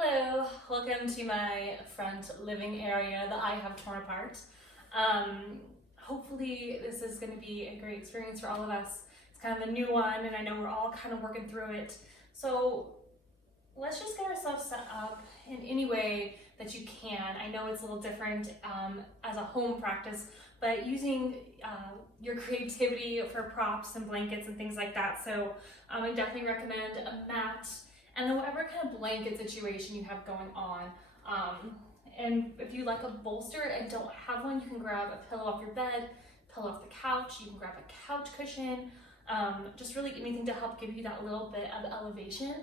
Hello, welcome to my front living area that I have torn apart. Hopefully this is going to be a great experience for all of us. It's kind of a new one and I know we're all kind of working through it. So let's just get ourselves set up in any way that you can. I know it's a little different as a home practice, but using your creativity for props and blankets and things like that. So I definitely recommend a mat and then whatever kind of blanket situation you have going on. And if you like a bolster and don't have one, you can grab a pillow off your bed, pillow off the couch, you can grab a couch cushion, just really anything to help give you that little bit of elevation.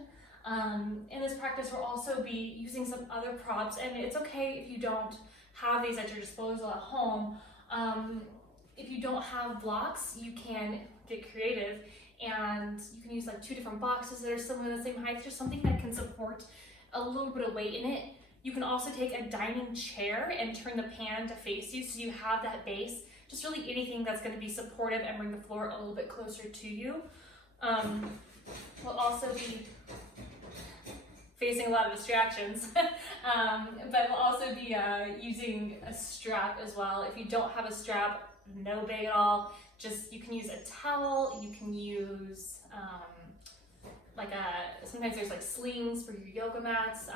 In this practice, we'll also be using some other props, and it's okay if you don't have these at your disposal at home. If you don't have blocks, you can get creative and you can use like two different boxes that are similar, the same height, just something that can support a little bit of weight in it. You can also take a dining chair and turn the pan to face you so you have that base. Just really anything that's going to be supportive and bring the floor a little bit closer to you. We'll also be facing a lot of distractions, but we'll also be using a strap as well. If you don't have a strap, no big at all. Just, you can use a towel, you can use sometimes there's like slings for your yoga mats,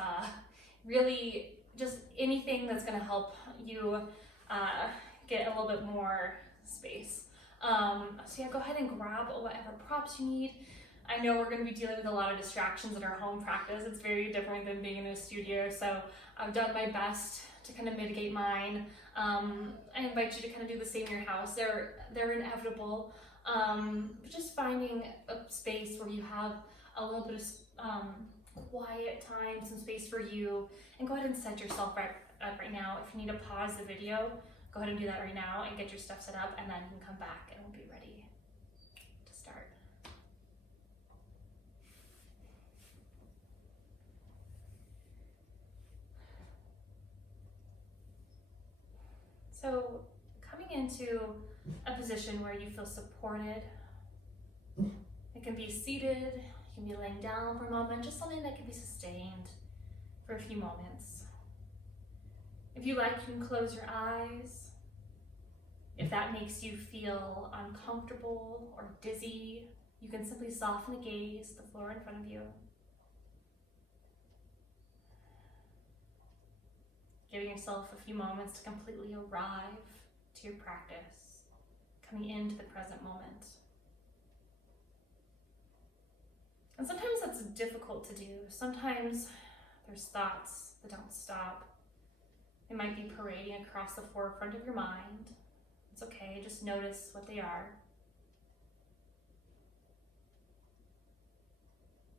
really just anything that's gonna help you get a little bit more space. So yeah, go ahead and grab whatever props you need. I know we're going to be dealing with a lot of distractions in our home practice. It's very different than being in a studio, so I've done my best to kind of mitigate mine. I invite you to kind of do the same in your house. They're inevitable, but just finding a space where you have a little bit of quiet time, some space for you, and go ahead and set yourself up right now. If you need to pause the video, go ahead and do that right now and get your stuff set up, and then you can come back and we'll be ready to start. So coming into a position where you feel supported, it can be seated, you can be laying down for a moment, just something that can be sustained for a few moments. If you like, you can close your eyes. If that makes you feel uncomfortable or dizzy, you can simply soften the gaze, the floor in front of you. Giving yourself a few moments to completely arrive to your practice, coming into the present moment. And sometimes that's difficult to do. Sometimes there's thoughts that don't stop. They might be parading across the forefront of your mind. It's okay, just notice what they are.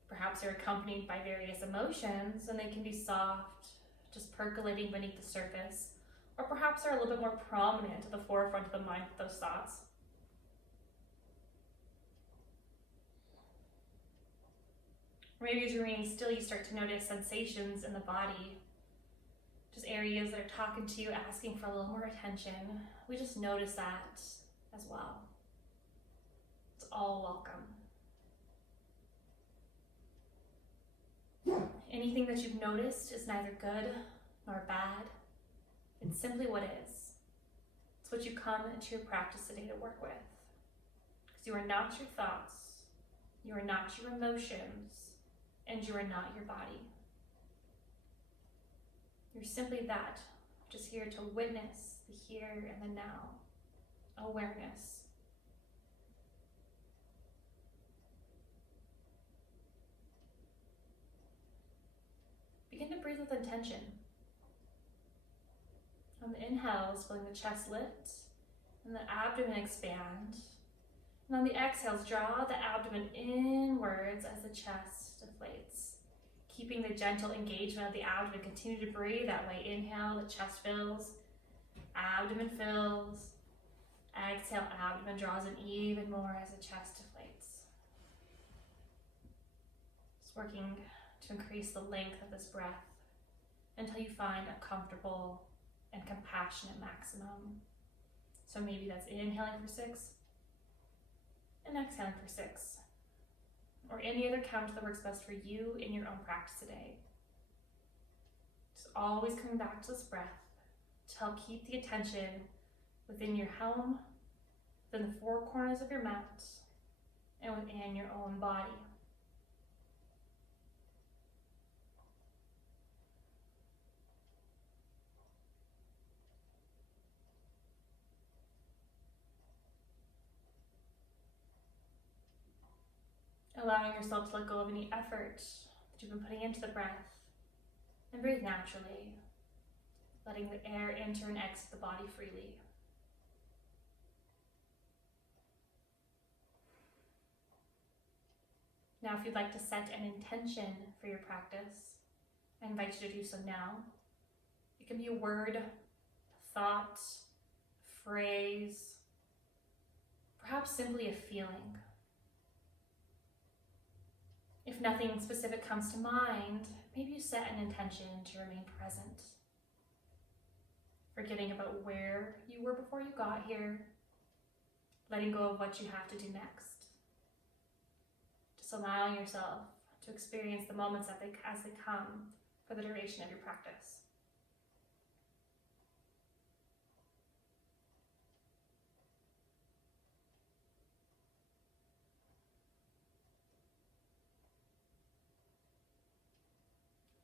Perhaps they're accompanied by various emotions, and they can be soft, just percolating beneath the surface, or perhaps they're a little bit more prominent at the forefront of the mind with those thoughts. Or maybe as you're remaining still, you start to notice sensations in the body, just areas that are talking to you, asking for a little more attention. We just notice that as well. It's all welcome. Anything that you've noticed is neither good nor bad. It's simply what is. It's what you come into your practice today to work with. Because you are not your thoughts, you are not your emotions, and you are not your body. You're simply that, just here to witness the here and the now, awareness. Begin to breathe with intention. On the inhales, feeling the chest lift and the abdomen expand. And on the exhales, draw the abdomen inwards as the chest deflates. Keeping the gentle engagement of the abdomen, continue to breathe that way. Inhale, the chest fills, abdomen fills. Exhale, abdomen draws in even more as the chest deflates. Just working to increase the length of this breath until you find a comfortable and compassionate maximum. So maybe that's inhaling for 6 and exhaling for 6. Or any other count that works best for you in your own practice today. Just always coming back to this breath to help keep the attention within your helm, within the four corners of your mat, and within your own body. Allowing yourself to let go of any effort that you've been putting into the breath, and breathe naturally, letting the air enter and exit the body freely. Now, if you'd like to set an intention for your practice, I invite you to do so now. It can be a word, a thought, a phrase, perhaps simply a feeling. If nothing specific comes to mind, maybe you set an intention to remain present, forgetting about where you were before you got here, letting go of what you have to do next. Just allowing yourself to experience the moments as they come for the duration of your practice.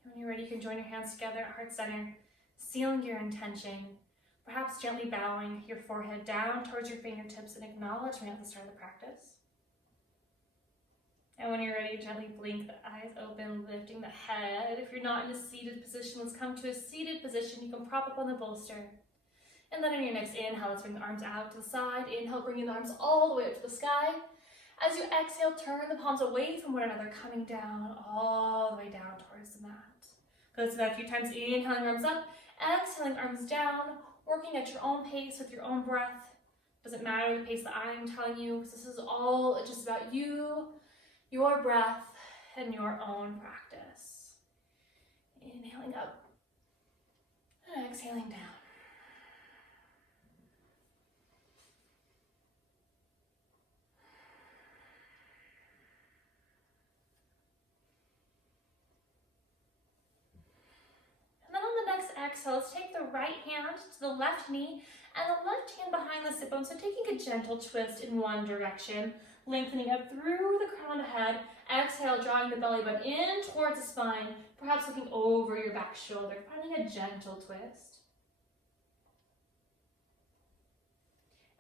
When you're ready, you can join your hands together at heart center, sealing your intention, perhaps gently bowing your forehead down towards your fingertips in acknowledgement at the start of the practice. And when you're ready, gently blink the eyes open, lifting the head. If you're not in a seated position, let's come to a seated position. You can prop up on the bolster. And then on your next inhale, let's bring the arms out to the side. Inhale, bringing the arms all the way up to the sky. As you exhale, turn the palms away from one another, coming down, all the way down towards the mat. Go through that a few times. Inhaling, arms up. Exhaling, arms down. Working at your own pace with your own breath. Doesn't matter the pace that I'm telling you, because this is all just about you, your breath, and your own practice. Inhaling up and exhaling down. And then on the next exhale, let's take the right hand to the left knee and the left hand behind the sit bone. So taking a gentle twist in one direction, lengthening up through the crown of the head. Exhale, drawing the belly button in towards the spine, perhaps looking over your back shoulder, finding a gentle twist.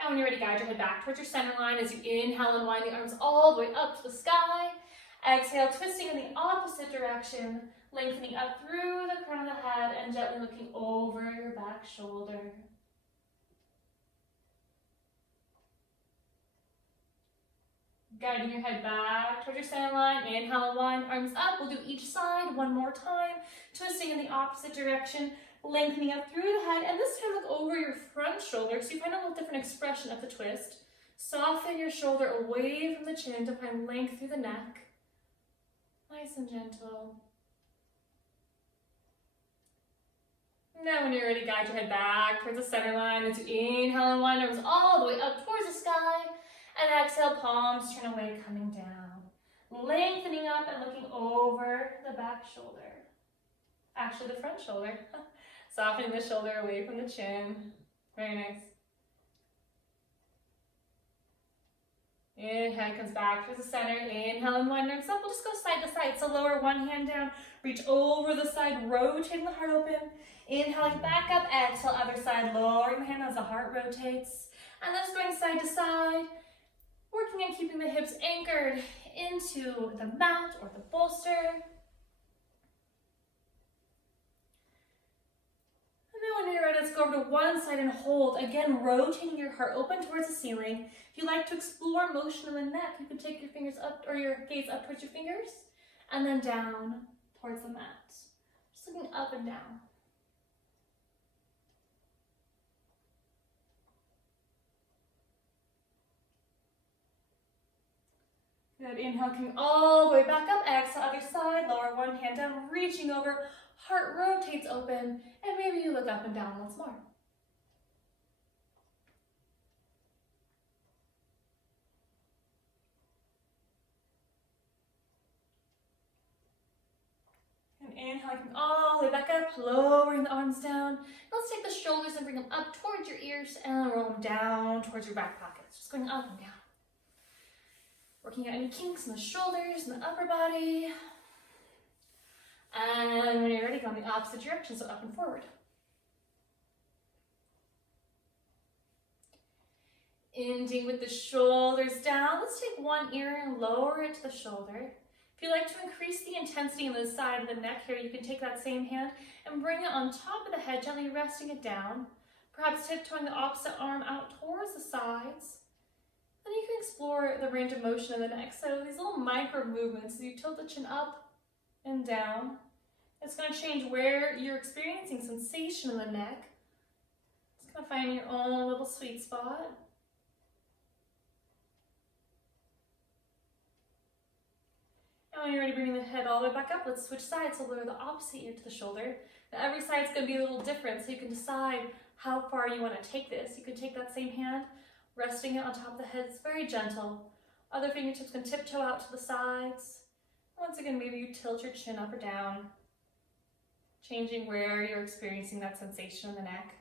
And when you're ready, guide your head back towards your center line as you inhale and wind the arms all the way up to the sky. Exhale, twisting in the opposite direction, lengthening up through the crown of the head and gently looking over your back shoulder. Guiding your head back towards your center line. Inhale and wind, arms up. We'll do each side one more time. Twisting in the opposite direction, lengthening up through the head. And this time look over your front shoulder so you find a little different expression of the twist. Soften your shoulder away from the chin to find length through the neck. Nice and gentle. Now when you're ready, guide your head back towards the center line as you inhale and wind, arms all the way up towards the sky. And exhale, palms turn away, coming down. Lengthening up and looking over the back shoulder. Actually, the front shoulder. Softening the shoulder away from the chin. Very nice. Inhale, comes back to the center. Inhale and wind arms up. We'll just go side to side. So lower one hand down, reach over the side, rotating the heart open. Inhaling back up, exhale, other side, lowering the hand as the heart rotates. And then just going side to side. Working on keeping the hips anchored into the mat or the bolster. And then when you're ready, let's go over to one side and hold. Again, rotating your heart open towards the ceiling. If you like to explore motion in the neck, you can take your fingers up or your gaze up towards your fingers and then down towards the mat. Just looking up and down. Good, inhale, coming all the way back up, exhale, other side, lower one hand down, reaching over, heart rotates open, and maybe you look up and down once more. And inhale, coming all the way back up, step, lowering the arms down. Let's take the shoulders and bring them up towards your ears and roll them down towards your back pockets. Just going up and down. Working out any kinks in the shoulders and the upper body. And when you're ready, go in the opposite direction, so up and forward. Ending with the shoulders down. Let's take one ear and lower it to the shoulder. If you like to increase the intensity on the side of the neck here, you can take that same hand and bring it on top of the head, gently resting it down. Perhaps tiptoeing the opposite arm out towards the sides. Then you can explore the range of motion of the neck. So these little micro movements, as you tilt the chin up and down. It's going to change where you're experiencing sensation in the neck. It's going to find your own little sweet spot. And when you're ready, bringing the head all the way back up, let's switch sides. So lower the opposite ear to the shoulder. Now every side's going to be a little different, so you can decide how far you want to take this. You can take that same hand, resting it on top of the head. It's very gentle. Other fingertips can tiptoe out to the sides. Once again, maybe you tilt your chin up or down, changing where you're experiencing that sensation in the neck.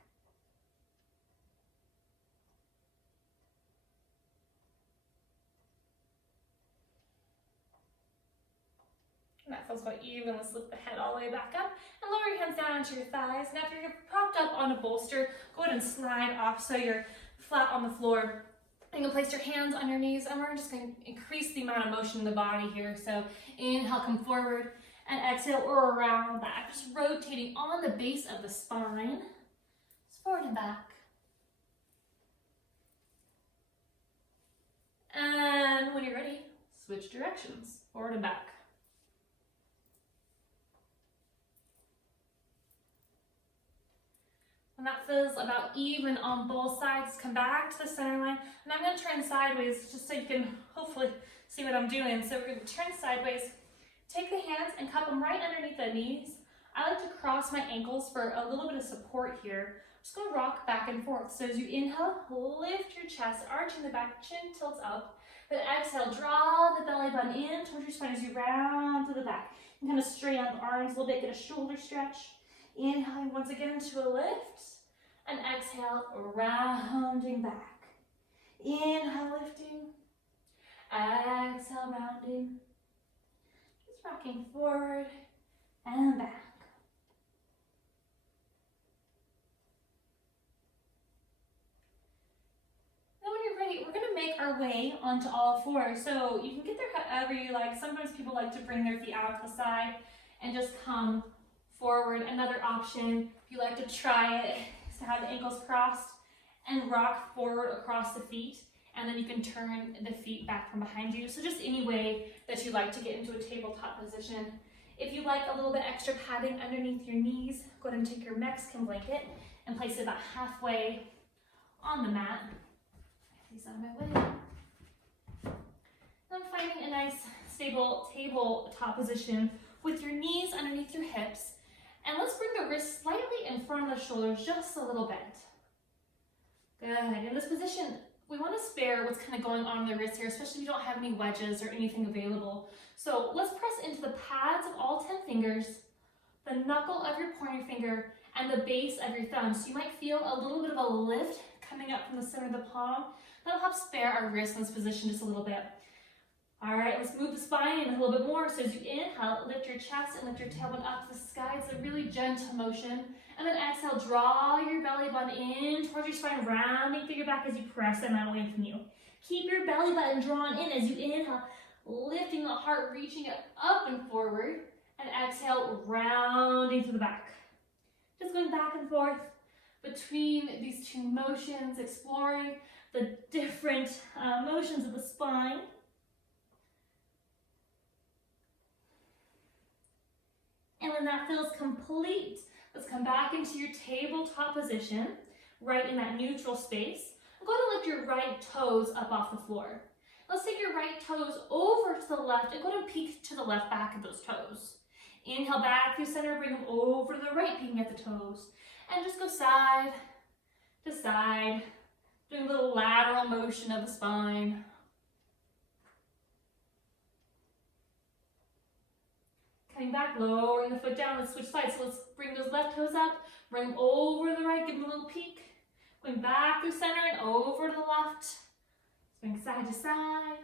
And that feels about even. Let's lift the head all the way back up and lower your hands down onto your thighs. Now if you're propped up on a bolster, go ahead and slide off so you're flat on the floor. You can place your hands on your knees, and we're just going to increase the amount of motion in the body here. So inhale, come forward, and exhale or around back. Just rotating on the base of the spine. Just forward and back. And when you're ready, switch directions, forward and back. When that feels about even on both sides, come back to the center line. And I'm going to turn sideways just so you can hopefully see what I'm doing. So we're going to turn sideways. Take the hands and cup them right underneath the knees. I like to cross my ankles for a little bit of support here. Just going to rock back and forth. So as you inhale, lift your chest, arching the back, chin tilts up. Then exhale, draw the belly button in towards your spine as you round to the back. And kind of straighten out the arms a little bit, get a shoulder stretch. Inhaling once again to a lift, and exhale, rounding back. Inhale, lifting, exhale, rounding. Just rocking forward and back. Now when you're ready, we're going to make our way onto all fours. So you can get there however you like. Sometimes people like to bring their feet out to the side and just come forward. Another option, if you like to try it, is to have the ankles crossed and rock forward across the feet, and then you can turn the feet back from behind you. So just any way that you like to get into a tabletop position. If you like a little bit extra padding underneath your knees, go ahead and take your Mexican blanket and place it about halfway on the mat. These out of my way. Then finding a nice stable tabletop position with your knees underneath your hips. And let's bring the wrists slightly in front of the shoulders, just a little bit. Good. In this position, we want to spare what's kind of going on in the wrists here, especially if you don't have any wedges or anything available. So let's press into the pads of all 10 fingers, the knuckle of your pointer finger, and the base of your thumb. So you might feel a little bit of a lift coming up from the center of the palm. That'll help spare our wrists in this position just a little bit. All right, let's move the spine in a little bit more. So as you inhale, lift your chest and lift your tailbone up to the sky. It's a really gentle motion. And then exhale, draw your belly button in towards your spine, rounding through your back as you press them out away from you. Keep your belly button drawn in as you inhale, lifting the heart, reaching it up and forward. And exhale, rounding to the back. Just going back and forth between these two motions, exploring the different motions of the spine. And when that feels complete, let's come back into your tabletop position, right in that neutral space. I'm going to lift your right toes up off the floor. Let's take your right toes over to the left and go ahead and peek to the left back of those toes. Inhale back through center, bring them over to the right, peeking at the toes. And just go side to side, doing a little lateral motion of the spine. Coming back, lowering the foot down. Let's switch sides. So let's bring those left toes up, bring them over to the right, give them a little peek. Going back through center and over to the left. Swing side to side.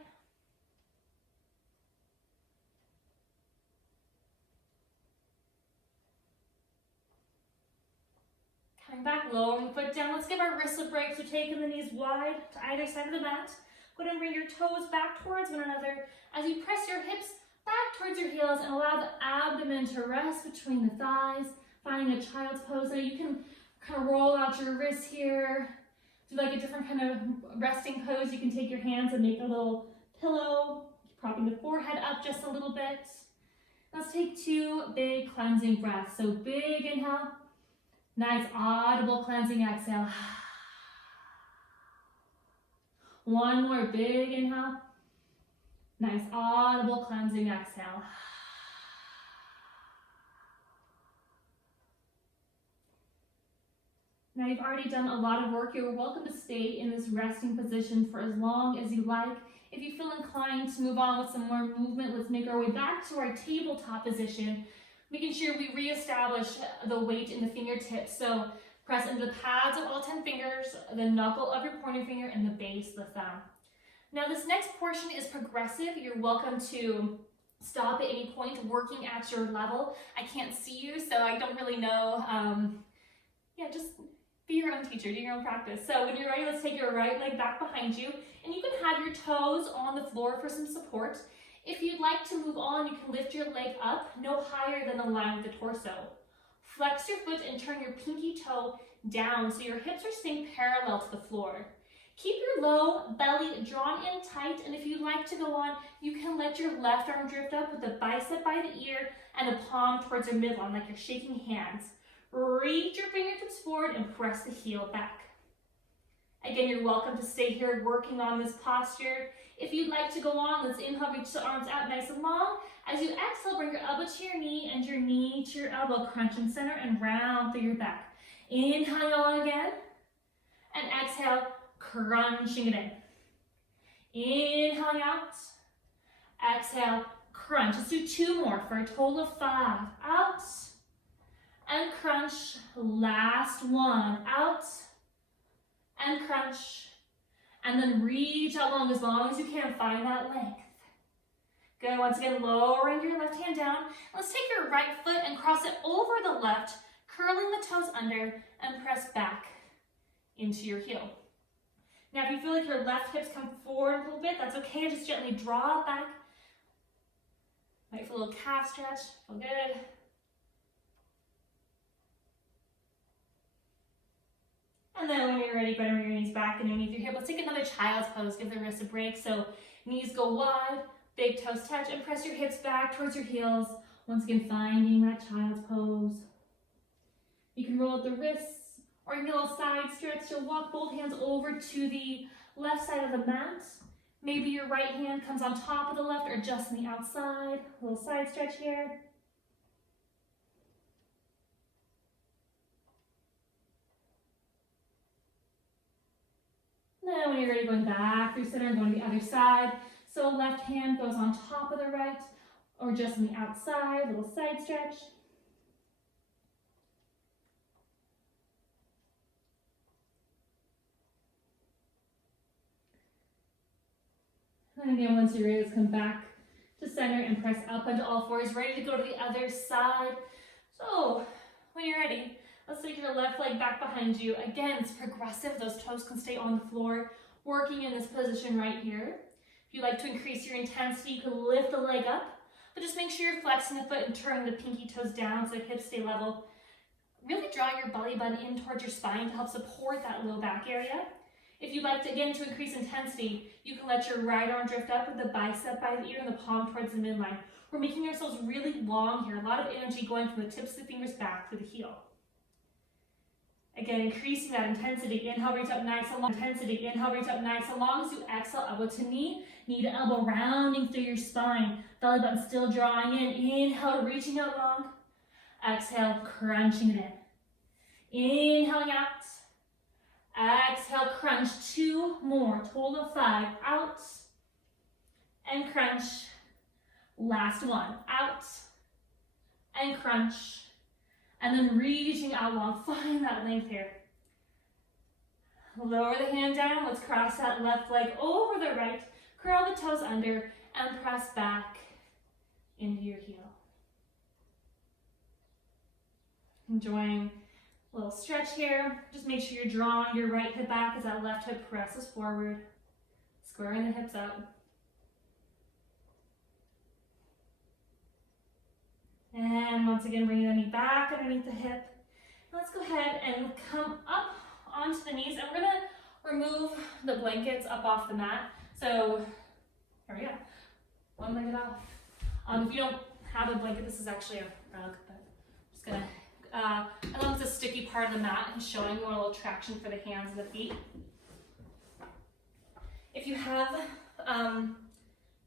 Coming back, lowering the foot down. Let's give our wrists a break. So taking the knees wide to either side of the mat. Go ahead and bring your toes back towards one another as you press your hips back towards your heels and allow the abdomen to rest between the thighs, finding a child's pose. Now you can kind of roll out your wrists here, do like a different kind of resting pose. You can take your hands and make a little pillow, propping the forehead up just a little bit. Let's take 2 big cleansing breaths. So big inhale, nice audible cleansing exhale. One more big inhale. Nice audible cleansing exhale. Now you've already done a lot of work. You're welcome to stay in this resting position for as long as you like. If you feel inclined to move on with some more movement, let's make our way back to our tabletop position, making sure we reestablish the weight in the fingertips. So press into the pads of all 10 fingers, the knuckle of your pointer finger, and the base of the thumb. Now this next portion is progressive. You're welcome to stop at any point working at your level. I can't see you, so I don't really know. Just be your own teacher, do your own practice. So when you're ready, let's take your right leg back behind you, and you can have your toes on the floor for some support. If you'd like to move on, you can lift your leg up, no higher than the line of the torso. Flex your foot and turn your pinky toe down so your hips are staying parallel to the floor. Keep your low belly drawn in tight, and if you'd like to go on, you can let your left arm drift up with the bicep by the ear and the palm towards your midline like you're shaking hands. Reach your fingertips forward and press the heel back. Again, you're welcome to stay here working on this posture. If you'd like to go on, let's inhale, reach the arms out nice and long. As you exhale, bring your elbow to your knee and your knee to your elbow. Crunch in center and round through your back. Inhale on again. And exhale, crunching it in. Inhaling out. Exhale, crunch. Let's do 2 more for a total of 5. Out. And crunch. Last one. Out. And crunch. And then reach out long as you can. Find that length. Good. Once again, lowering your left hand down. Let's take your right foot and cross it over the left, curling the toes under, and press back into your heel. Now, if you feel like your left hips come forward a little bit, that's okay. Just gently draw it back. Might feel a little calf stretch. Feel good. And then when you're ready, go ahead and bring your knees back underneath your hip. Let's take another child's pose. Give the wrists a break. So knees go wide, big toes touch, and press your hips back towards your heels. Once again, finding that child's pose. You can roll out the wrists, or you can do a little side stretch. So walk both hands over to the left side of the mat. Maybe your right hand comes on top of the left or just on the outside. A little side stretch here. Then when you're ready, going back through center and going to the other side. So left hand goes on top of the right or just on the outside, a little side stretch. And again, once you're ready, let's come back to center and press up onto all fours, ready to go to the other side. So when you're ready, let's take your left leg back behind you. Again, it's progressive. Those toes can stay on the floor, working in this position right here. If you like to increase your intensity, you can lift the leg up, but just make sure you're flexing the foot and turning the pinky toes down so the hips stay level. Really draw your belly button in towards your spine to help support that low back area. If you'd like to, again, to increase intensity, you can let your right arm drift up with the bicep by the ear and the palm towards the midline. We're making ourselves really long here. A lot of energy going from the tips of the fingers back to the heel. Again, increasing that intensity. Inhale, reach up nice and long. Intensity. Inhale, reach up nice and long. As you exhale, elbow to knee to elbow, rounding through your spine. Belly button still drawing in. Inhale, reaching out long. Exhale, crunching it in. Inhaling out. Exhale, crunch. 2 more. Total of 5. Out. And crunch. Last one. Out. and crunch. And then reaching out long, find that length here. Lower the hand down, let's cross that left leg over the right, curl the toes under, and press back into your heel. Enjoying a little stretch here. Just make sure you're drawing your right hip back as that left hip presses forward, squaring the hips out. And once again, bringing the knee back underneath the hip. Let's go ahead and come up onto the knees, and we're gonna remove the blankets up off the mat. So, here we go. One leg off. If you don't have a blanket, this is actually a rug, but I'm just gonna, as long as the sticky part of the mat is showing, you want a little traction for the hands and the feet. If you have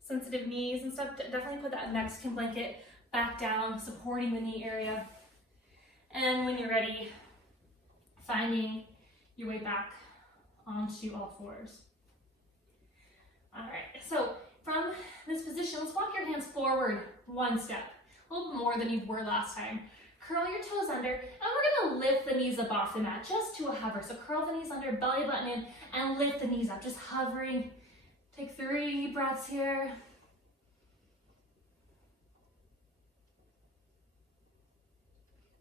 sensitive knees and stuff, definitely put that Mexican blanket back down, supporting the knee area. And when you're ready, finding your way back onto all fours. All right, so from this position, let's walk your hands forward one step, a little more than you were last time. Curl your toes under, and we're gonna lift the knees up off the mat, just to a hover. So curl the knees under, belly button in, and lift the knees up, just hovering. Take 3 breaths here.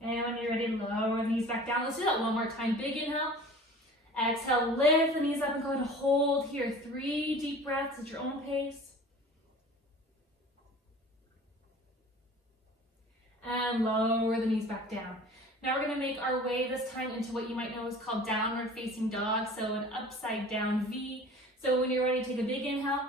And when you're ready, lower the knees back down. Let's do that one more time. Big inhale. Exhale, lift the knees up and go ahead and hold here. 3 deep breaths at your own pace. And lower the knees back down. Now we're gonna make our way this time into what you might know is called downward facing dog. So an upside down V. So when you're ready, take a big inhale.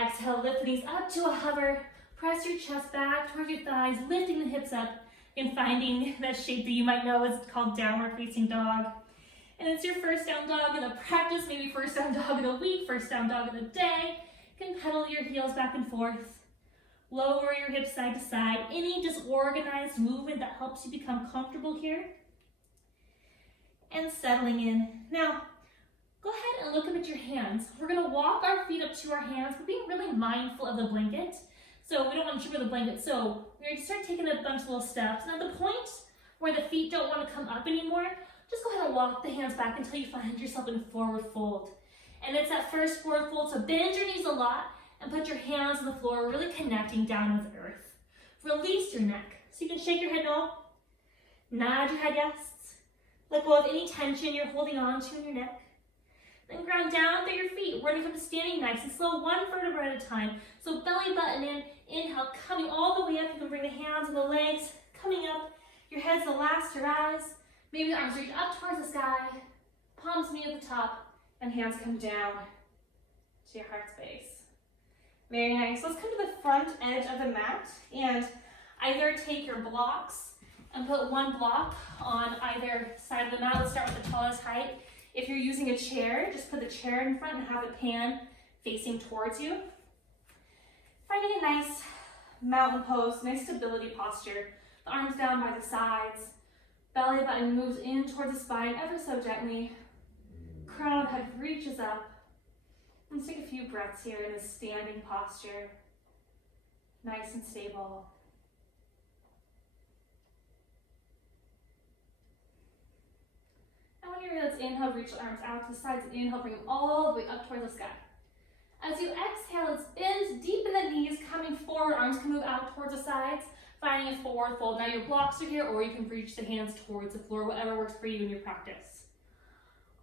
Exhale, lift the knees up to a hover. Press your chest back towards your thighs, lifting the hips up and finding that shape that you might know is called downward facing dog. And it's your first down dog in the practice, maybe first down dog in a week, first down dog in a day. You can pedal your heels back and forth. Lower your hips side to side. Any disorganized movement that helps you become comfortable here. And settling in. Now, go ahead and look up at your hands. We're gonna walk our feet up to our hands, but being really mindful of the blanket. So we don't want to trip over the blanket. So we're going to start taking a bunch of little steps. And at the point where the feet don't want to come up anymore, just go ahead and walk the hands back until you find yourself in a forward fold. And it's that first forward fold. So bend your knees a lot and put your hands on the floor, really connecting down with earth. Release your neck. So you can shake your head no, nod your head yes. Let go of any tension you're holding on to in your neck. Then ground down through your feet. We're going to come to standing nice and slow, 1 vertebra at a time. So belly button in, inhale, coming all the way up. You can bring the hands and the legs coming up. Your head's the last to rise. Maybe the arms reach up towards the sky. Palms meet at the top, and hands come down to your heart space. Very nice. Let's come to the front edge of the mat and either take your blocks and put one block on either side of the mat. Let's start with the tallest height. If you're using a chair, just put the chair in front and have it pan facing towards you. Finding a nice mountain pose, nice stability posture. The arms down by the sides. Belly button moves in towards the spine ever so gently. Crown of head reaches up. Let's take a few breaths here in this standing posture. Nice and stable. And when you're ready, let's inhale, reach the arms out to the sides, and inhale, bring them all the way up towards the sky. As you exhale, let's bend deep in the knees, coming forward, arms can move out towards the sides, finding a forward fold. Now your blocks are here, or you can reach the hands towards the floor, whatever works for you in your practice.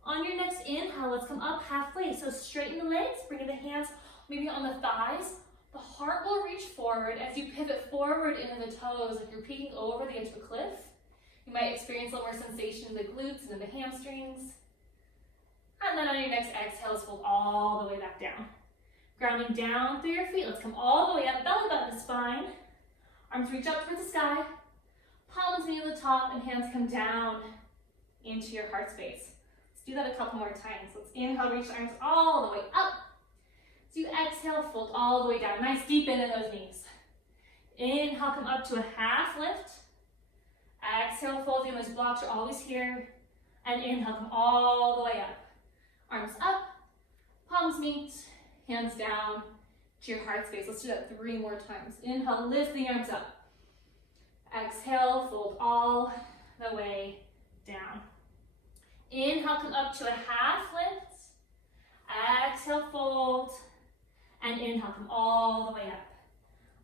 On your next inhale, let's come up halfway. So straighten the legs, bringing the hands maybe on the thighs. The heart will reach forward as you pivot forward into the toes, like you're peeking over the edge of a cliff. You might experience a little more sensation in the glutes and in the hamstrings. And then on your next exhale, let's fold all the way back down. Grounding down through your feet. Let's come all the way up, belly button to spine. Arms reach up towards the sky. Palms meet at the top and hands come down into your heart space. Let's do that a couple more times. Let's inhale, reach the arms all the way up. So you exhale, fold all the way down. Nice deep in those knees. Inhale, come up to a half lift. Exhale, folding, those blocks are always here. And inhale, come all the way up. Arms up, palms meet, hands down to your heart space. Let's do that 3 more times. Inhale, lift the arms up. Exhale, fold all the way down. Inhale, come up to a half lift. Exhale, fold. And inhale, come all the way up.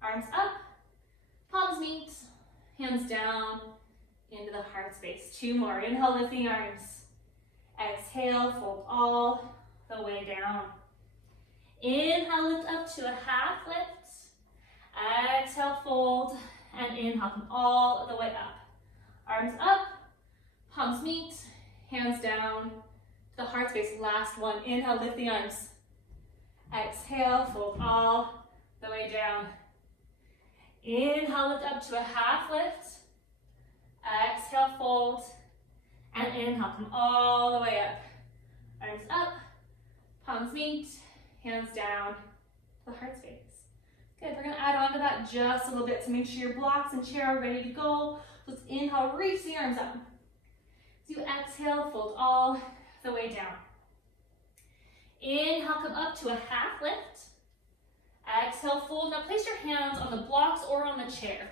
Arms up, palms meet, hands down into the heart space. 2 more. Inhale, lift the arms. Exhale, fold all the way down. Inhale, lift up to a half lift. Exhale, fold. And inhale, come all the way up. Arms up, palms meet, hands down to the heart space. Last one. Inhale, lift the arms. Exhale, fold all the way down. Inhale, lift up to a half lift. Exhale, fold. And inhale, come all the way up. Arms up, palms meet, hands down to the heart space. Good, we're gonna add on to that just a little bit to make sure your blocks and chair are ready to go. So let's inhale, reach the arms up. As you exhale, fold all the way down. Inhale, come up to a half lift. Exhale, fold. Now place your hands on the blocks or on the chair.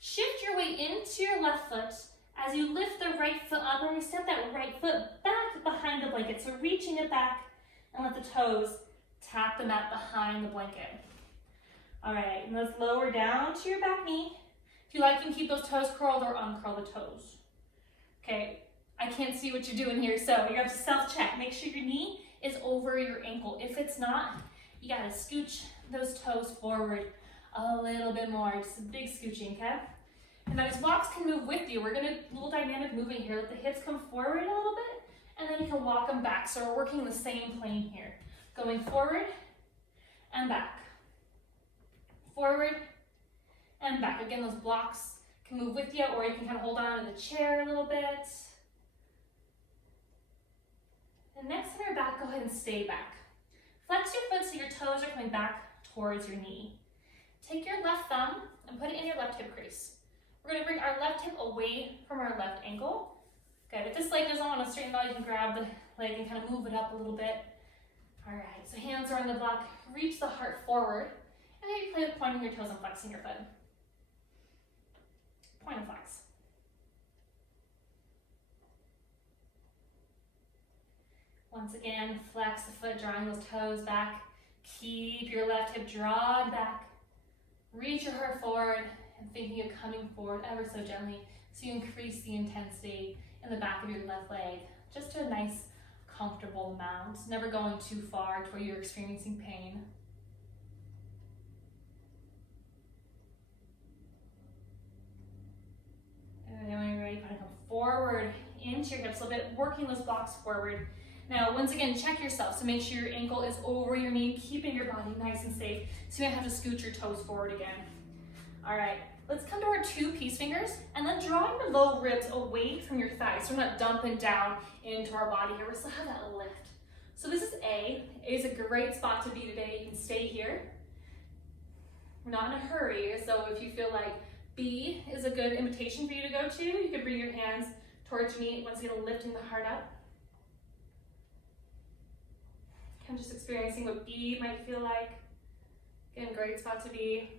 Shift your weight into your left foot as you lift the right foot up and you step that right foot back behind the blanket. So reaching it back and let the toes tap the mat behind the blanket. All right, and let's lower down to your back knee. If you like, you can keep those toes curled or uncurl the toes. Okay, I can't see what you're doing here, so you have to self-check. Make sure your knee is over your ankle. If it's not, you gotta scooch those toes forward a little bit more. Just a big scooching, okay? And now these blocks can move with you. We're gonna do a little dynamic moving here. Let the hips come forward a little bit, and then you can walk them back. So we're working the same plane here. Going forward and back. Forward and back. Again, those blocks can move with you, or you can kind of hold on to the chair a little bit. And next time you're back, go ahead and stay back. Flex your foot so your toes are coming back towards your knee. Take your left thumb and put it in your left hip crease. We're going to bring our left hip away from our left ankle. Good. If this leg doesn't want to straighten out, you can grab the leg and kind of move it up a little bit. All right, so hands are on the block. Reach the heart forward. And maybe play with pointing your toes and flexing your foot. Point and flex. Once again, flex the foot, drawing those toes back. Keep your left hip drawn back. Reach your heart forward and thinking of coming forward ever so gently so you increase the intensity in the back of your left leg, just to a nice, comfortable amount, never going too far to where you're experiencing pain. And then when you're ready, kind of come forward into your hips a little bit, working those blocks forward. Now, once again, check yourself. So make sure your ankle is over your knee, keeping your body nice and safe. So you might have to scoot your toes forward again. All right, let's come to our 2 peace fingers and then drawing your low ribs away from your thighs. So we're not dumping down into our body here. We still have that lift. So this is A. A is a great spot to be today. You can stay here. We're not in a hurry. So if you feel like B is a good invitation for you to go to, you can bring your hands towards your knee. Once again, lifting the heart up. I'm just experiencing what B might feel like. Again, great spot to be.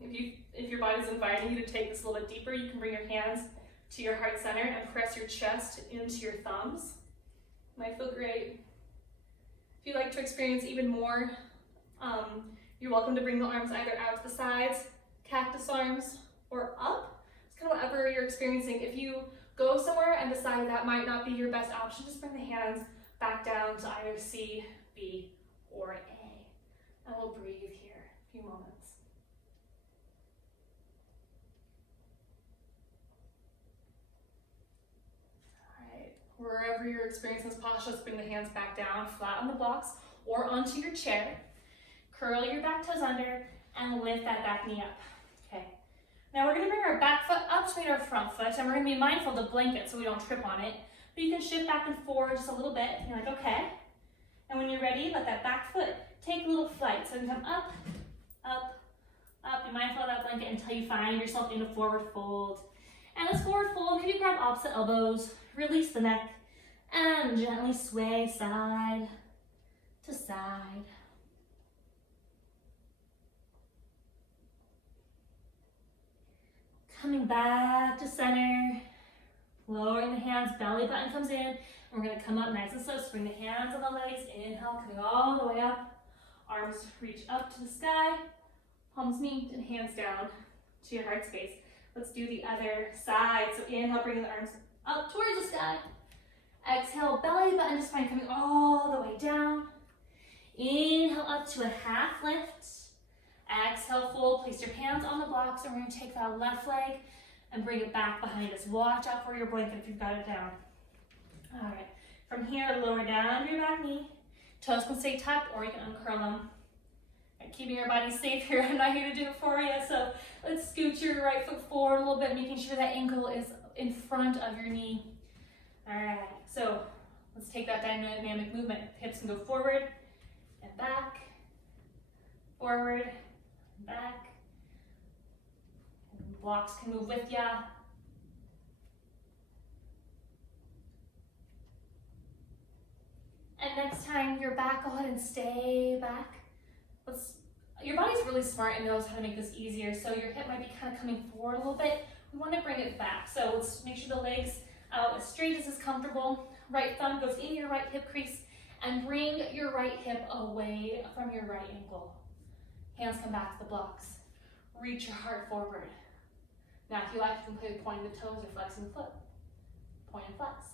If your body's inviting you to take this a little bit deeper, you can bring your hands to your heart center and press your chest into your thumbs. Might feel great. If you'd like to experience even more, you're welcome to bring the arms either out to the sides, cactus arms, or up. It's kind of whatever you're experiencing. If you go somewhere and decide that might not be your best option, just bring the hands back down to either C, B, or A. And we'll breathe here a few moments. All right, wherever you're experiencing this posture, let's bring the hands back down, flat on the blocks, or onto your chair. Curl your back toes under and lift that back knee up. Okay. Now we're going to bring our back foot up to meet our front foot, and we're going to be mindful of the blanket so we don't trip on it. But you can shift back and forward just a little bit. And you're like, okay. And when you're ready, let that back foot take a little flight. So you can come up, up, up. Be mindful of that blanket until you find yourself in a forward fold. And this forward fold, maybe grab opposite elbows, release the neck, and gently sway side to side. coming back to center. Lowering the hands, belly button comes in. And we're gonna come up nice and slow. So bring the hands on the legs. Inhale, coming all the way up. Arms reach up to the sky. Palms meet and hands down to your heart space. Let's do the other side. So inhale, bring the arms up towards the sky. Exhale, belly button just fine, coming all the way down. Inhale up to a half lift. Exhale, fold. Place your hands on the blocks, and we're going to take that left leg and bring it back behind us. Watch out for your blanket if you've got it down. All right. From here, lower down your back knee. Toes can stay tucked, or you can uncurl them. And keeping your body safe here. I'm not here to do it for you, so let's scoot your right foot forward a little bit, making sure that ankle is in front of your knee. All right. So let's take that dynamic movement. Hips can go forward and back, forward and back. And blocks can move with ya. And next time you're back, go ahead and stay back. Your body's really smart and knows how to make this easier. So your hip might be kind of coming forward a little bit. We want to bring it back. So let's make sure the legs out as straight as is comfortable. Right thumb goes in your right hip crease, and bring your right hip away from your right ankle. Hands come back to the blocks. Reach your heart forward. Now if you like, you can play with pointing the toes or flexing the foot. Point and flex.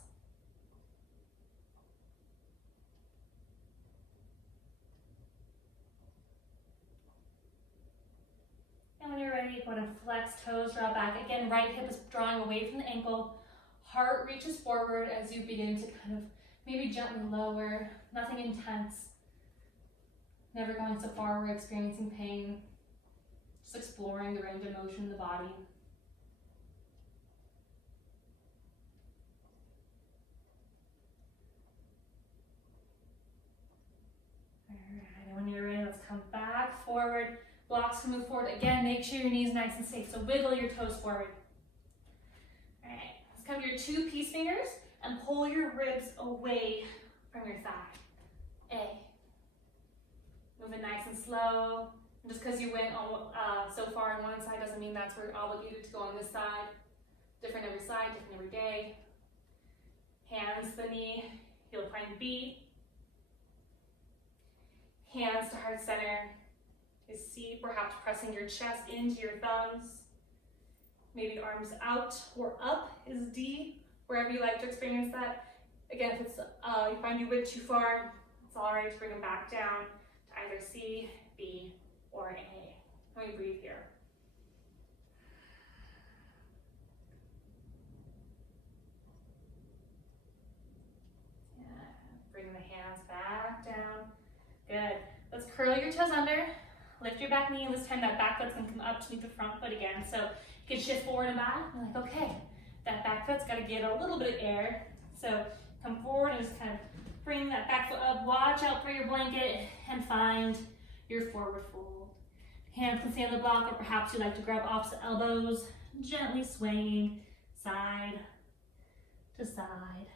And when you're ready, go ahead and flex toes, draw back. Again, right hip is drawing away from the ankle. Heart reaches forward as you begin to kind of maybe gently lower, nothing intense. Never going so far we're experiencing pain. Just exploring the range of motion in the body. All right, and when you're ready, let's come back forward. Blocks can move forward. Again, make sure your knee's nice and safe. So wiggle your toes forward. All right, let's come to your two peace fingers and pull your ribs away from your thigh. A. Move it nice and slow. And just because you went so far on one side doesn't mean that's where you're obligated to go on this side. Different every side, different every day. Hands to the knee, heel point B. Hands to heart center is C, perhaps pressing your chest into your thumbs. Maybe arms out or up is D, wherever you like to experience that. Again, if it's you find you went too far, it's all right to bring them back down to either C, B, or A. Let me breathe here. Yeah. Bring the hands back down. Good. Let's curl your toes under. Lift your back knee, and this time that back foot's gonna come up to meet the front foot again. So you can shift forward and back. You're like, okay, that back foot's gotta get a little bit of air. So come forward and just kind of bring that back foot up. Watch out for your blanket and find your forward fold. Hands can stay on the block, or perhaps you like to grab opposite elbows, gently swaying side to side.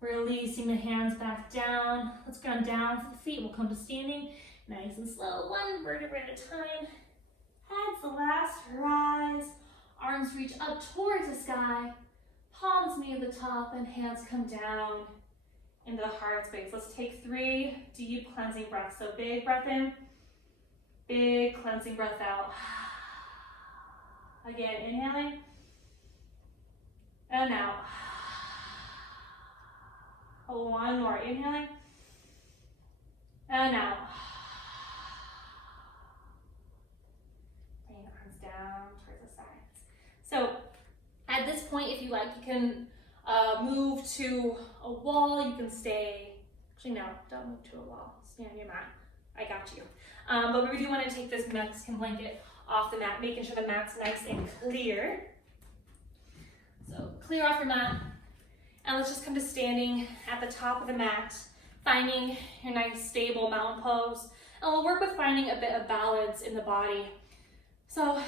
Releasing the hands back down. Let's ground down to the feet. We'll come to standing nice and slow, one vertebrae at a time. Heads the last, rise. Arms reach up towards the sky. Palms meet at the top, and hands come down into the heart space. Let's take 3 deep cleansing breaths. So big breath in, big cleansing breath out. Again, inhaling, and out. One more, inhaling, and out. Bring the arms down towards the sides. So at this point, if you like, you can move to a wall. You can stay, actually no, don't move to a wall. Stay on your mat. I got you. But we do want to take this Mexican blanket off the mat, making sure the mat's nice and clear. So clear off your mat. And let's just come to standing at the top of the mat, finding your nice stable mountain pose. And we'll work with finding a bit of balance in the body. So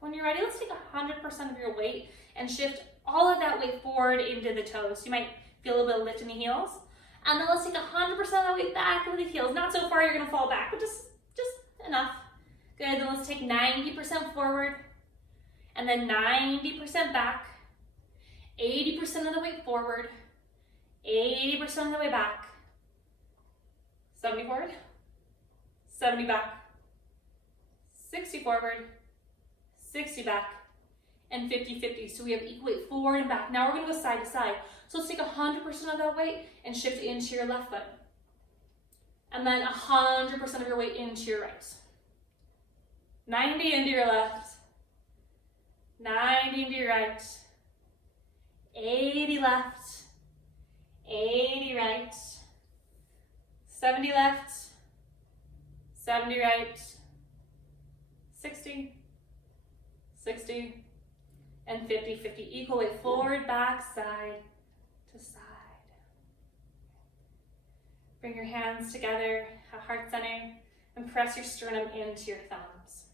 when you're ready, let's take 100% of your weight and shift all of that weight forward into the toes. You might feel a little bit of lift in the heels. And then let's take 100% of the weight back into the heels. Not so far you're gonna fall back, but just enough. Good, then let's take 90% forward, and then 90% back, 80% of the weight forward, 80% of the way back, 70 forward, 70 back, 60 forward, 60 back, and 50-50. So we have equal weight forward and back. Now we're gonna go side to side. So let's take 100% of that weight and shift it into your left foot. And then 100% of your weight into your right. 90 into your left, 90 into your right, 80 left, 80 right, 70 left, 70 right, 60, 60, and 50-50. Equal weight forward, back, side to side. Bring your hands together at heart center and press your sternum into your thumbs.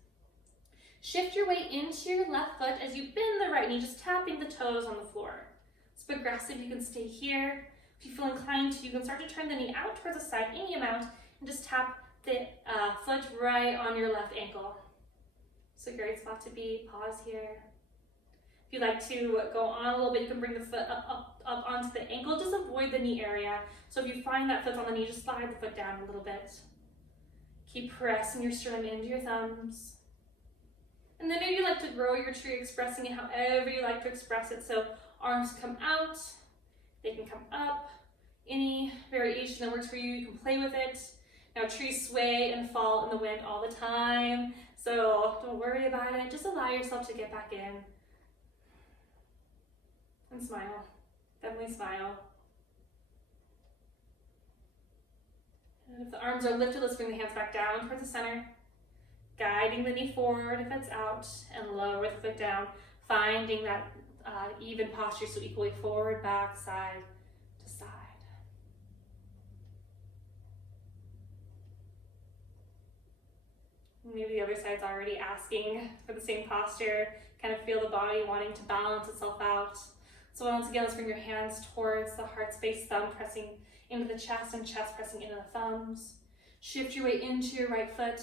Shift your weight into your left foot as you bend the right knee, just tapping the toes on the floor. It's progressive, you can stay here. If you feel inclined to, you can start to turn the knee out towards the side any amount and just tap the foot right on your left ankle. It's a great spot to be. Pause here. If you'd like to go on a little bit, you can bring the foot up onto the ankle. Just avoid the knee area. So if you find that foot's on the knee, just slide the foot down a little bit. Keep pressing your sternum into your thumbs. And then maybe you like to grow your tree, expressing it however you like to express it. So arms come out, they can come up. Any variation that works for you, you can play with it. Now trees sway and fall in the wind all the time. So don't worry about it. Just allow yourself to get back in. And smile. Definitely smile. And if the arms are lifted, let's bring the hands back down towards the center. Guiding the knee forward if it's out, and lower the foot down. Finding that even posture, so equally forward, back, side to side. Maybe the other side's already asking for the same posture. Kind of feel the body wanting to balance itself out. So once again, let's bring your hands towards the heart space, thumb pressing into the chest and chest pressing into the thumbs. Shift your weight into your right foot,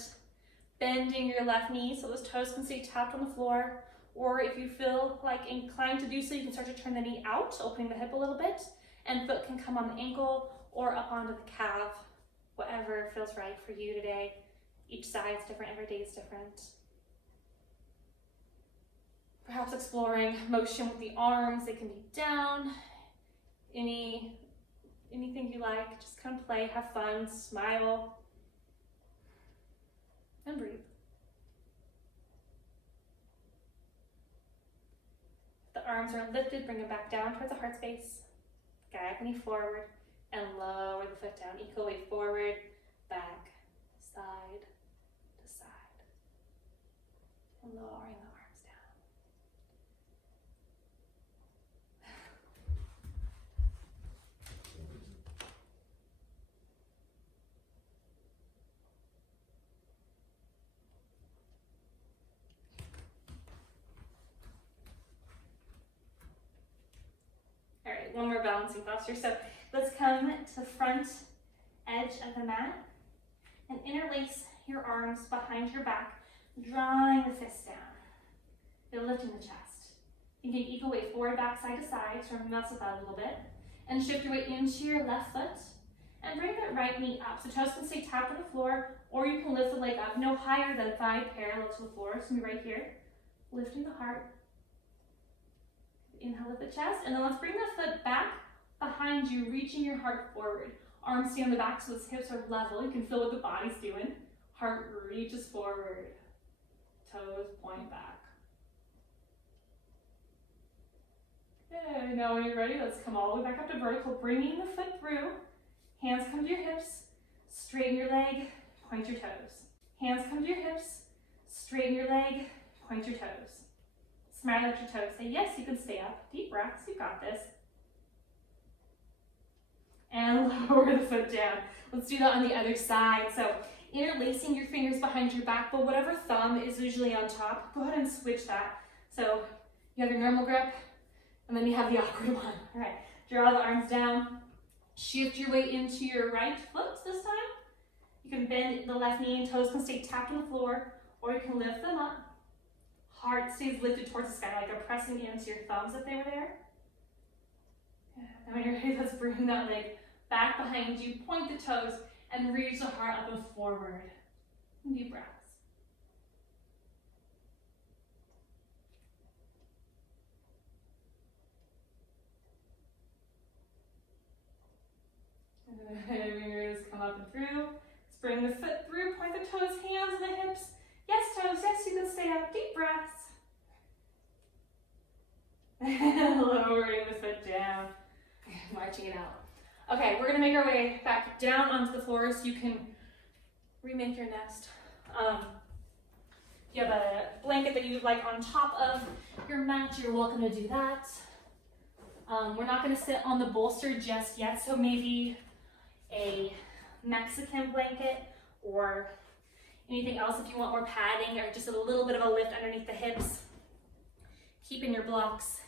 bending your left knee so those toes can stay tapped on the floor. Or if you feel like inclined to do so, you can start to turn the knee out, opening the hip a little bit, and foot can come on the ankle or up onto the calf, whatever feels right for you today. Each side's different, every day is different. Perhaps exploring motion with the arms, they can be down, anything you like, just kind of play, have fun, smile, and breathe. If the arms are lifted, bring them back down towards the heart space. Guide the knee forward and lower the foot down. Equal weight forward, back, side to side. And lowering the arms down. All right, one more balancing posture. So let's come to the front edge of the mat and interlace your arms behind your back, drawing the fists down. You're lifting the chest. You can equal weight forward, back, side to side, so mess with that a little bit. And shift your weight into your left foot and bring that right knee up. So toes can stay tapped on the floor, or you can lift the leg up no higher than thigh parallel to the floor. So be right here, lifting the heart. Inhale, lift the chest, and then let's bring the foot back behind you, reaching your heart forward. Arms stay on the back so the hips are level. You can feel what the body's doing. Heart reaches forward. Toes point back. Okay, now when you're ready, let's come all the way back up to vertical, bringing the foot through. Hands come to your hips, straighten your leg, point your toes. Hands come to your hips, straighten your leg, point your toes. Smile at your toes. Say, yes, you can stay up. Deep breaths, you got this. And lower the foot down. Let's do that on the other side. So interlacing your fingers behind your back, but whatever thumb is usually on top, go ahead and switch that. So you have your normal grip, and then you have the awkward one. All right, draw the arms down, Shift your weight into your right foot this time. You can bend the left knee and toes can stay tapped on the floor, or you can lift them up. Heart stays lifted towards the sky, like you're pressing into your thumbs if they were there. And when you're ready, let's bring that leg back behind you, point the toes, and reach the heart up and forward. Deep breaths. Fingers come up and through. Let's bring the foot through, point the toes, hands and the hips. Yes, toes, yes, you can stay up. Deep breaths. Lowering the foot down, marching it out. Okay, we're gonna make our way back down onto the floor so you can remake your nest. If you have a blanket that you'd like on top of your mat, you're welcome to do that. We're not gonna sit on the bolster just yet, so maybe a Mexican blanket or anything else if you want more padding or just a little bit of a lift underneath the hips. Keeping your blocks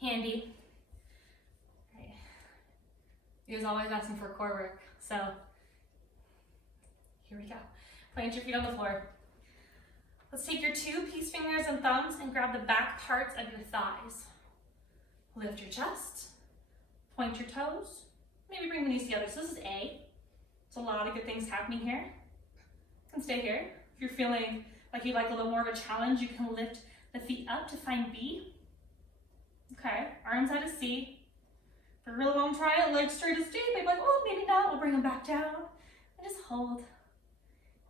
handy. Right. You guys always asking for core work, so here we go. Plant your feet on the floor. Let's take your two peace fingers and thumbs and grab the back parts of your thighs. Lift your chest, point your toes, maybe bring the knees together. So this is A. There's a lot of good things happening here. You can stay here. If you're feeling like you'd like a little more of a challenge, you can lift the feet up to find B. Okay, arms out to C. For a really long try it, legs straight as deep. Maybe like, oh, maybe not. We'll bring them back down and just hold.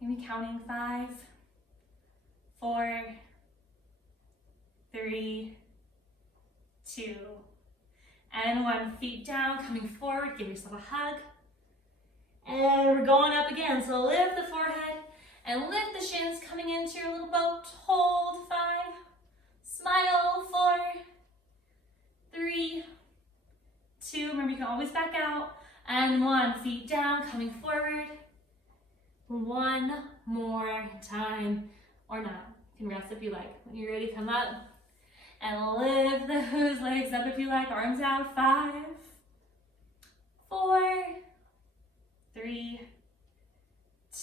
Maybe counting 5, 4, 3, 2, and 1. Feet down, coming forward. Give yourself a hug. And we're going up again. So lift the forehead and lift the shins, coming into your little boat. Hold. 5. Smile. 4, 3, 2. Remember, you can always back out. And 1. Feet down, coming forward. One more time, or not. You can rest if you like. When you're ready, come up and lift those legs up if you like. Arms out. 5, 4, 3,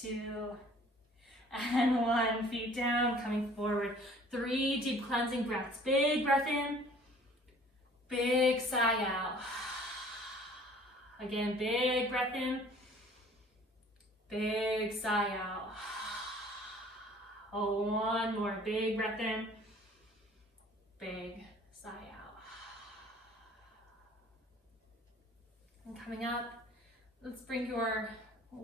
2, and 1. Feet down, coming forward. 3 deep cleansing breaths. Big breath in, big sigh out. Again, big breath in, big sigh out. Oh, one more. Big breath in, big sigh out. And coming up, let's bring your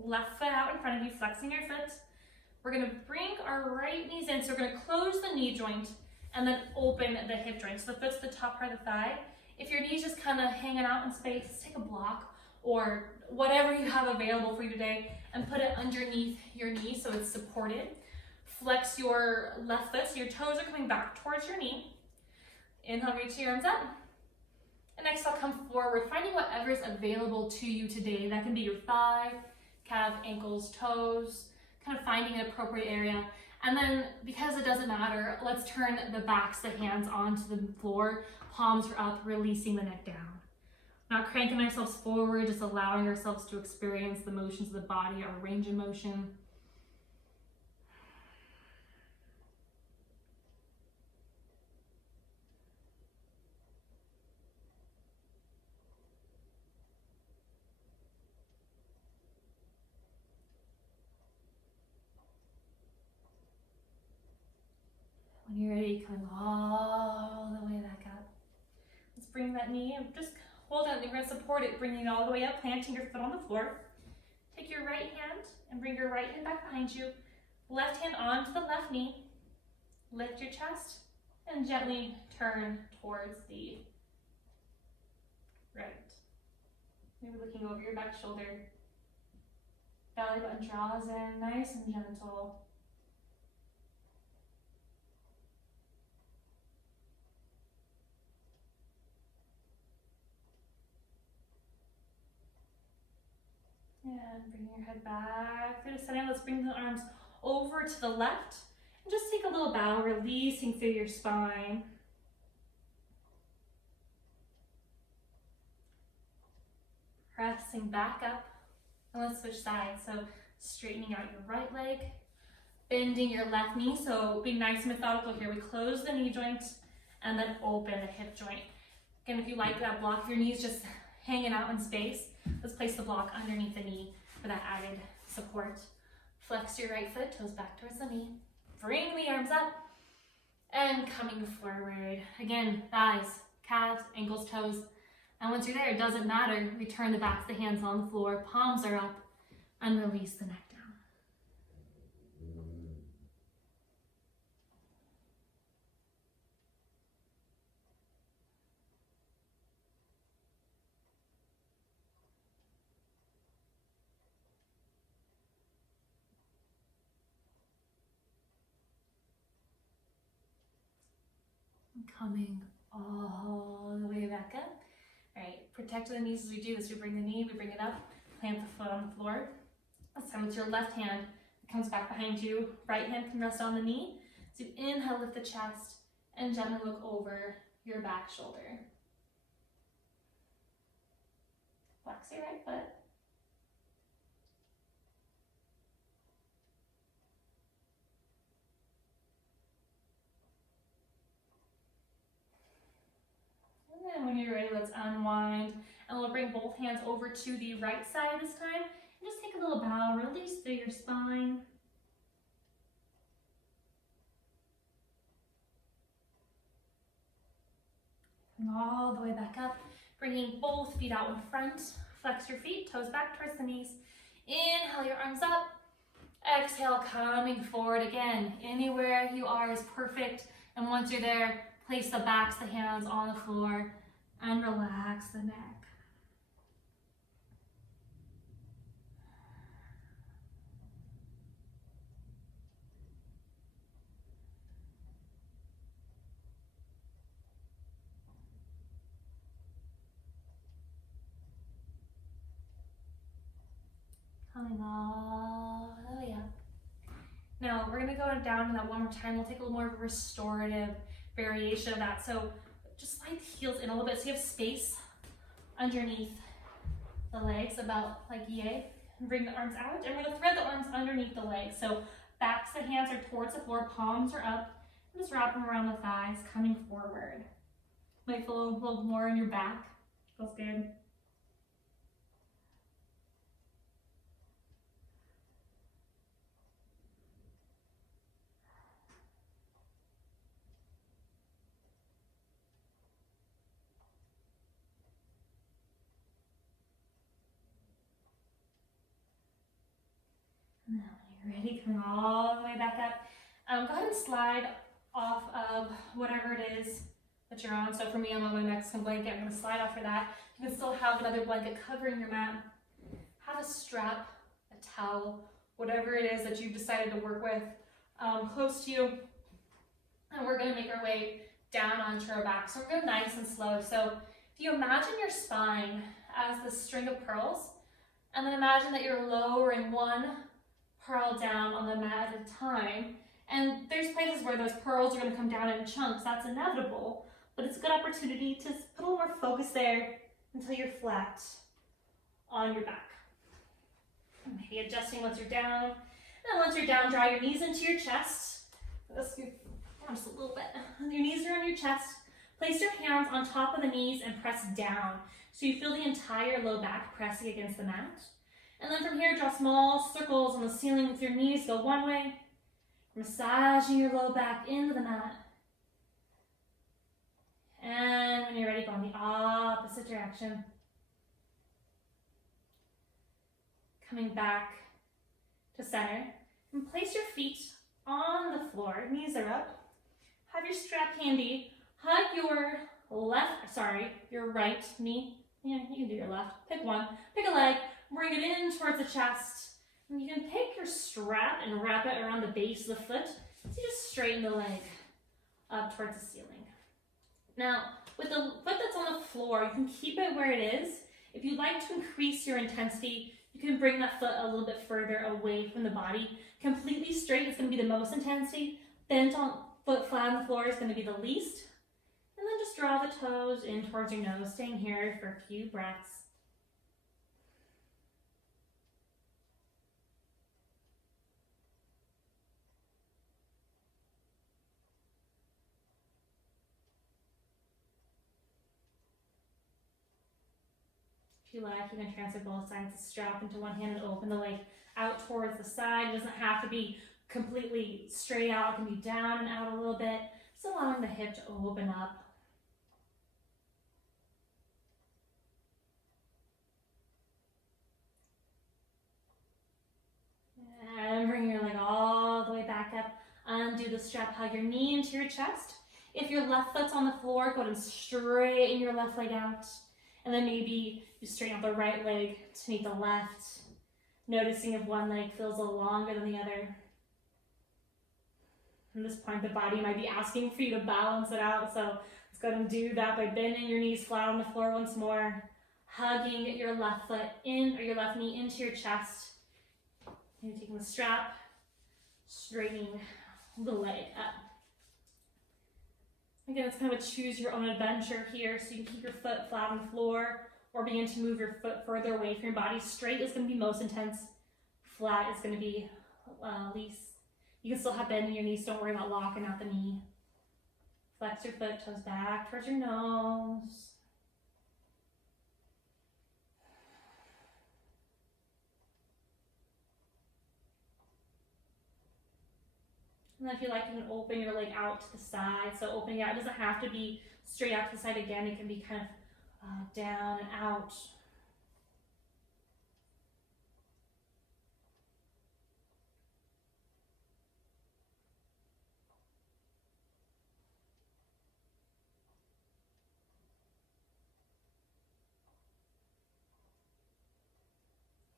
left foot out in front of you, flexing your foot. We're gonna bring our right knees in. So we're gonna close the knee joint and then open the hip joint. So the foot's the top part of the thigh. If your knee's just kind of hanging out in space, take a block or whatever you have available for you today and put it underneath your knee so it's supported. Flex your left foot so your toes are coming back towards your knee. Inhale, reach your arms up. And exhale, come forward, finding whatever is available to you today. That can be your thigh, calf, ankles, toes, kind of finding an appropriate area. And then, because it doesn't matter, let's turn the backs, the hands onto the floor, palms are up, releasing the neck down. Not cranking ourselves forward, just allowing ourselves to experience the motions of the body, our range of motion. When you're ready, coming all the way back up. Let's bring that knee and just hold on. You're going to support it, bringing it all the way up, planting your foot on the floor. Take your right hand and bring your right hand back behind you. Left hand onto the left knee. Lift your chest and gently turn towards the right. Maybe looking over your back shoulder. Belly button draws in, nice and gentle. And bring your head back through the center. Let's bring the arms over to the left. And just take a little bow, releasing through your spine. Pressing back up. And let's switch sides. So straightening out your right leg, bending your left knee. So being nice and methodical here. We close the knee joint and then open the hip joint. Again, if you like that block, if your knee's just hanging out in space, let's place the block underneath the knee for that added support. Flex your right foot, toes back towards the knee. Bring the arms up and coming forward. Again, thighs, calves, ankles, toes. And once you're there, it doesn't matter. Return the backs of the hands on the floor, palms are up, and release the neck down. Coming all the way back up. All right, protect the knees as we do this. We bring the knee, we bring it up, plant the foot on the floor. This time with your left hand, it comes back behind you. Right hand can rest on the knee. So you inhale, lift the chest, and gently look over your back shoulder. Flex your right foot. And when you're ready, let's unwind. And we'll bring both hands over to the right side this time. And just take a little bow, release through your spine. And all the way back up. Bringing both feet out in front. Flex your feet, toes back towards the knees. Inhale your arms up. Exhale, coming forward again. Anywhere you are is perfect. And once you're there, place the backs of the hands on the floor and relax the neck. Coming all the way up. Now we're gonna go down to that one more time. We'll take a little more of a restorative variation of that. So just slide the heels in a little bit so you have space underneath the legs, about like yay. And bring the arms out, and we're gonna thread the arms underneath the legs. So backs of the hands are towards the floor, palms are up. And just wrap them around the thighs, coming forward. Might feel a little more in your back. Feels good. Now when you're ready, coming all the way back up. Go ahead and slide off of whatever it is that you're on. So for me, I'm on my Mexican blanket. I'm going to slide off for that. You can still have another blanket covering your mat. Have a strap, a towel, whatever it is that you've decided to work with close to you. And we're going to make our way down onto our back. So we're going nice and slow. So if you imagine your spine as the string of pearls, and then imagine that you're lowering one pearl down on the mat at a time. And there's places where those pearls are going to come down in chunks. That's inevitable, but it's a good opportunity to put a little more focus there until you're flat on your back. And maybe adjusting once you're down. And once you're down, draw your knees into your chest. Let's go down just a little bit. Your knees are on your chest. Place your hands on top of the knees and press down. So you feel the entire low back pressing against the mat. And then from here, draw small circles on the ceiling with your knees. Go one way, massaging your low back into the mat. And when you're ready, go in the opposite direction. Coming back to center. And place your feet on the floor. Knees are up. Have your strap handy. Hug your right knee. Yeah, you can do your left. Pick one. Pick a leg. Bring it in towards the chest. And you can pick your strap and wrap it around the base of the foot. So you just straighten the leg up towards the ceiling. Now, with the foot that's on the floor, you can keep it where it is. If you'd like to increase your intensity, you can bring that foot a little bit further away from the body. Completely straight is going to be the most intensity. Bent on foot flat on the floor is going to be the least. And then just draw the toes in towards your nose, staying here for a few breaths. If you like, you can transfer both sides, strap into one hand and open the leg out towards the side. It doesn't have to be completely straight out. It can be down and out a little bit. Just allowing the hip to open up. And bring your leg all the way back up. Undo the strap, hug your knee into your chest. If your left foot's on the floor, go ahead and straighten your left leg out. And then maybe you straighten out the right leg to meet the left. Noticing if one leg feels a little longer than the other. At this point, the body might be asking for you to balance it out. So let's go ahead and do that by bending your knees flat on the floor once more. Hugging your left foot in, or your left knee into your chest. And taking the strap, straightening the leg up. Again, it's kind of a choose your own adventure here, so you can keep your foot flat on the floor or begin to move your foot further away from your body. Straight is going to be most intense. Flat is going to be least. You can still have bend in your knees. Don't worry about locking out the knee. Flex your foot, toes back towards your nose. And then if you like, you can open your leg out to the side. So opening it out, it doesn't have to be straight out to the side again. It can be kind of down and out.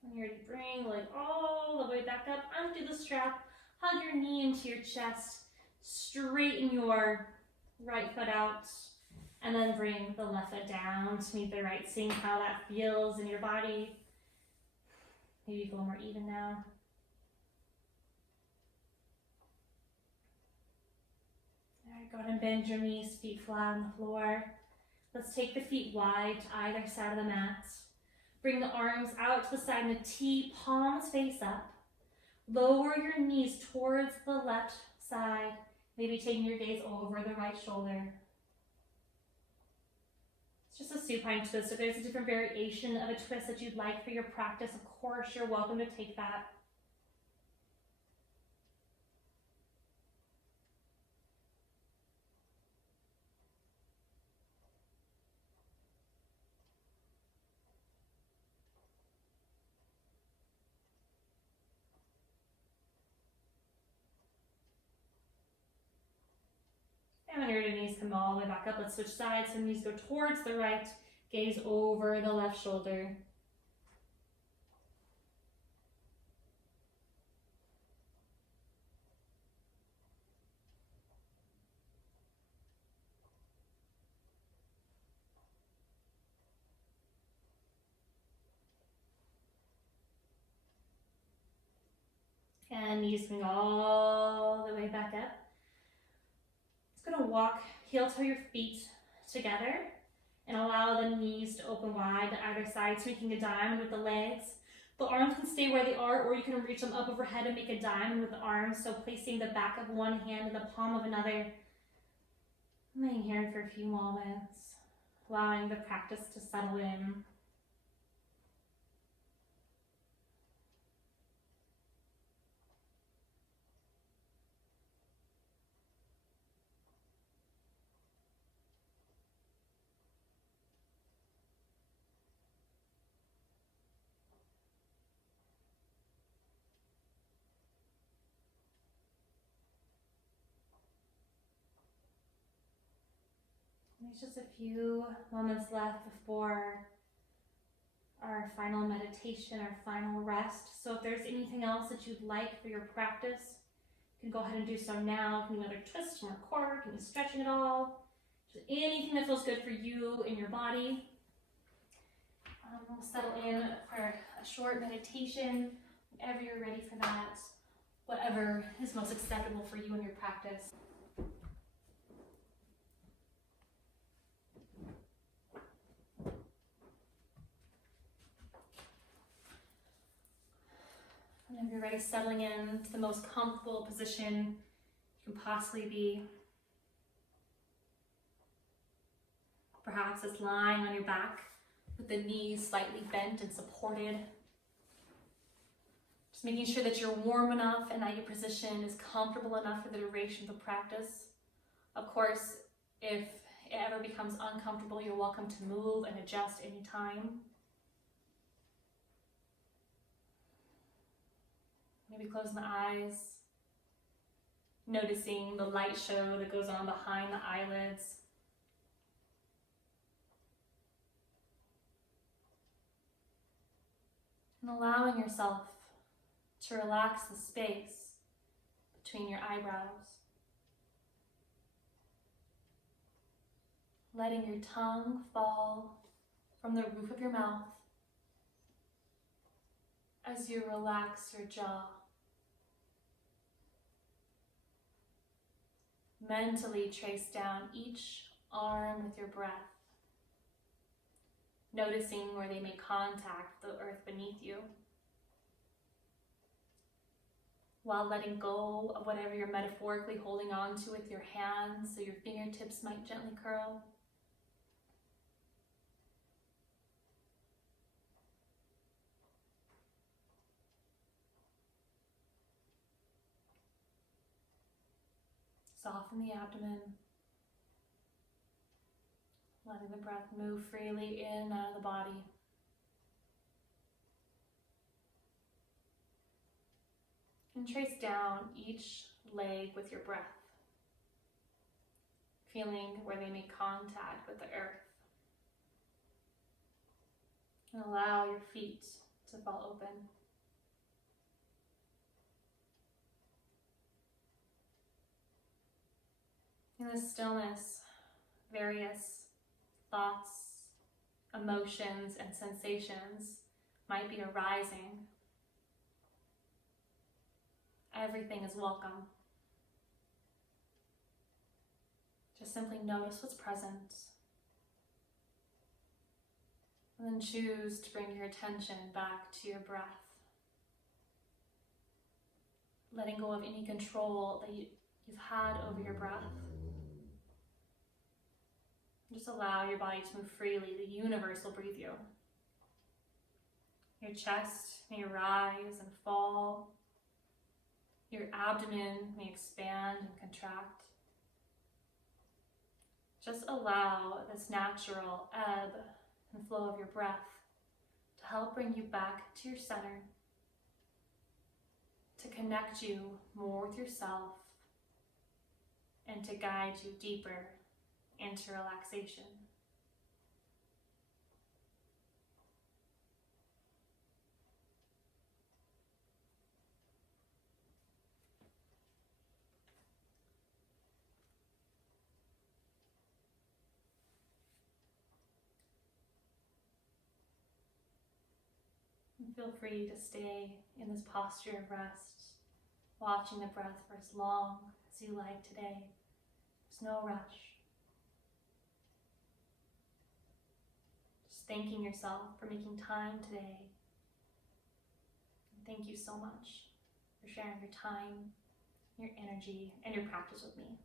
When you're ready, bring the leg all the way back up. Undo the strap. Hug your knee into your chest, straighten your right foot out, and then bring the left foot down to meet the right, seeing how that feels in your body. Maybe feel more even now. All right, go ahead and bend your knees, feet flat on the floor. Let's take the feet wide to either side of the mat. Bring the arms out to the side in a T, palms face up. Lower your knees towards the left side, maybe taking your gaze over the right shoulder. It's just a supine twist. If there's a different variation of a twist that you'd like for your practice, of course, you're welcome to take that. And when your knees come all the way back up, let's switch sides. So knees go towards the right, gaze over the left shoulder. And knees coming all the way back up. Going to walk heel-toe your feet together and allow the knees to open wide to either side, so making a diamond with the legs. The arms can stay where they are, or you can reach them up overhead and make a diamond with the arms, so placing the back of one hand in the palm of another. Laying here for a few moments, allowing the practice to settle in. There's just a few moments left before our final meditation, our final rest. So if there's anything else that you'd like for your practice, you can go ahead and do so now. Can you either twist from your core, can you stretching at all? Just anything that feels good for you in your body. We'll settle in for a short meditation, whenever you're ready for that, whatever is most acceptable for you in your practice. Whenever you're ready, settling in to the most comfortable position you can possibly be. Perhaps it's lying on your back with the knees slightly bent and supported. Just making sure that you're warm enough and that your position is comfortable enough for the duration of the practice. Of course, if it ever becomes uncomfortable, you're welcome to move and adjust anytime. Maybe closing the eyes, noticing the light show that goes on behind the eyelids. And allowing yourself to relax the space between your eyebrows. Letting your tongue fall from the roof of your mouth as you relax your jaw. Mentally trace down each arm with your breath, noticing where they make contact with the earth beneath you, while letting go of whatever you're metaphorically holding on to with your hands, so your fingertips might gently curl. Soften the abdomen, letting the breath move freely in and out of the body. And trace down each leg with your breath, feeling where they make contact with the earth. And allow your feet to fall open. In this stillness, various thoughts, emotions, and sensations might be arising. Everything is welcome. Just simply notice what's present, and then choose to bring your attention back to your breath, letting go of any control that you've had over your breath. Just allow your body to move freely. The universe will breathe you. Your chest may rise and fall. Your abdomen may expand and contract. Just allow this natural ebb and flow of your breath to help bring you back to your center, to connect you more with yourself, and to guide you deeper into relaxation. And feel free to stay in this posture of rest, watching the breath for as long as you like today. There's no rush. Thanking yourself for making time today. And thank you so much for sharing your time, your energy, and your practice with me.